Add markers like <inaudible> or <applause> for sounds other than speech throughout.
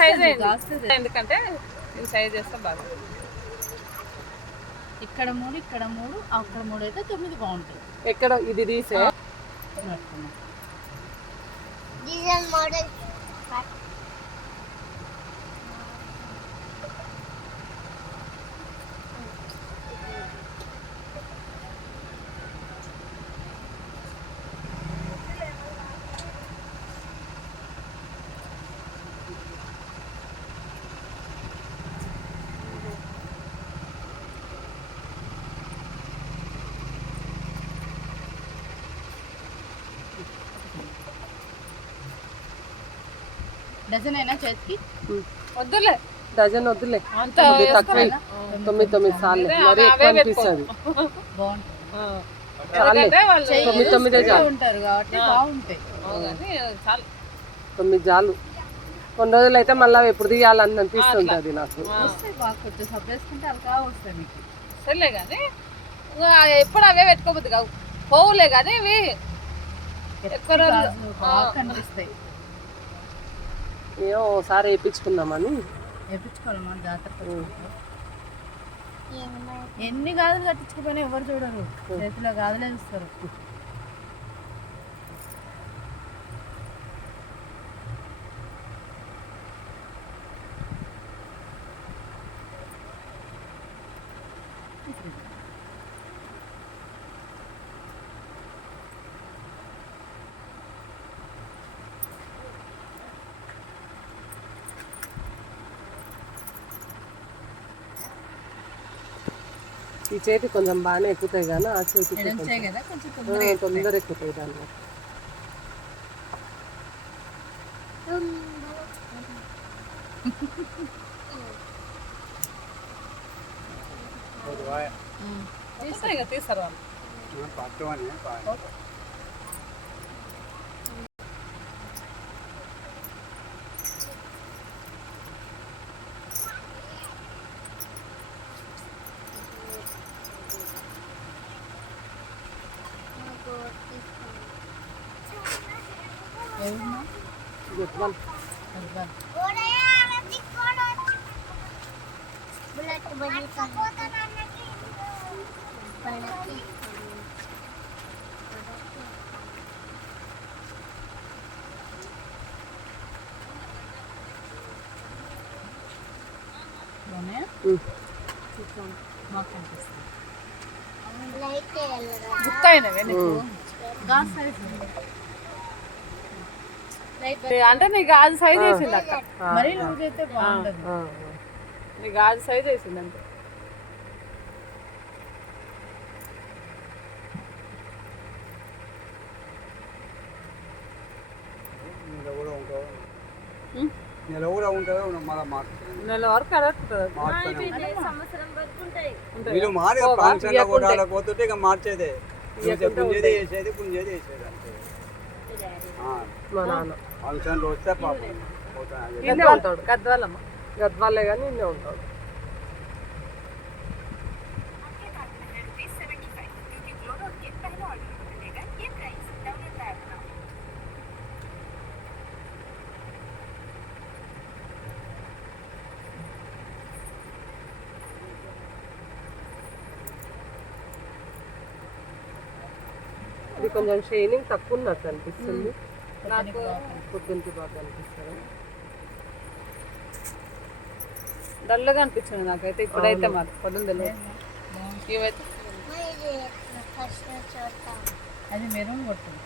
Size. ఎందుకంటే ఇది size చేస్తే బాగా. ఇక్కడ మూడు ఇక్కడ మూడు అక్కడ మూడు అయితే తొమ్మిది బాగుంటాయి. ఎక్కడ? ఇది తీసే? మోడల్ డజన్ అయినా చేతికి. వద్దులే. డజన్ వద్దులే. అంత తొమ్మిది తక్కువ. తొమ్మిది తొమ్మిది సార్లు. మరి ఎక్కువ అనిపిస్తుంది. తొమ్మిది తొమ్మిదే చాలు. ఉంటారు కాబట్టి బాగుంటాయి. చాలు. తొమ్మిది చాలు. కొన్ని రోజులు అయితే మళ్ళీ ఎప్పుడు తీయాలని అనిపిస్తుంటది నాకు. సర్లే కానీ ఎప్పుడు అవే పెట్టుకోబోద్దు కావు. పోవులే కానీ ఇవి ఎక్కువ రోజులు కనిపిస్తాయి. ఏమో ఒకసారి వేయించుకుందామని. వేపించుకోవాలమ్మా జాతర ఎన్ని గాజులు కట్టించుకుపోయినా ఎవరు చూడరు. చేతిలో గాజులే చూస్తారు. ఈ చేతి కొంచెం బాగానే ఎక్కుతాయి కానీ ఆ చేతి తొందర ఎక్కుతాయి. ఇక తీస్తారు వాళ్ళు. మాకు కనిపిస్తుంది లైట్ వెళ్ళరా గుర్తు అయినవే నీకు అంటే నీ గాజు సైజ్ వేసింది అక్క. మరీ లూజ్ అయితే బాగుండదు. నీ గాజు సైజ్ వేసింది అంతే? నెల కూడా ఉంటుందో? మళ్ళీ మార్పు నెల వరకు అడగట్టుంది వీళ్ళు మారి ఫంక్షన్లో కూడా పోతుంటే ఇక మార్చేదే. గుంజేది వేసేది గుంజేది వేసేది అంతే. మా నాన్న. ఫంక్షన్లో వస్తే పాపం. గద్వాలే కానీ ఇన్నే ఉంటాడు. ఇది కొంచెం షైనింగ్ తక్కువ ఉన్నట్టు అనిపిస్తుంది నాకు పొద్దున్నకి బాగా అనిపిస్తుంది. డల్గా అనిపించింది నాకైతే ఇప్పుడైతే మాకు పొద్దున్న తెలియదు అది మెరూన్ కొడుతుంది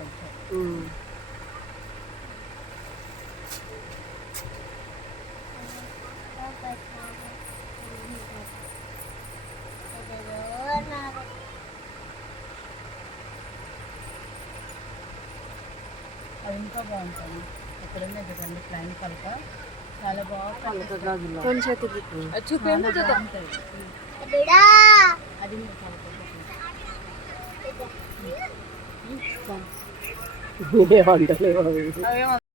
అది ఇంకా బాగుంటుంది. ఎక్కడన్నా చూడండి ప్లైన్ కలక చాలా బాగుంటుంది. అది మీరు <laughs> అవి. అవేమో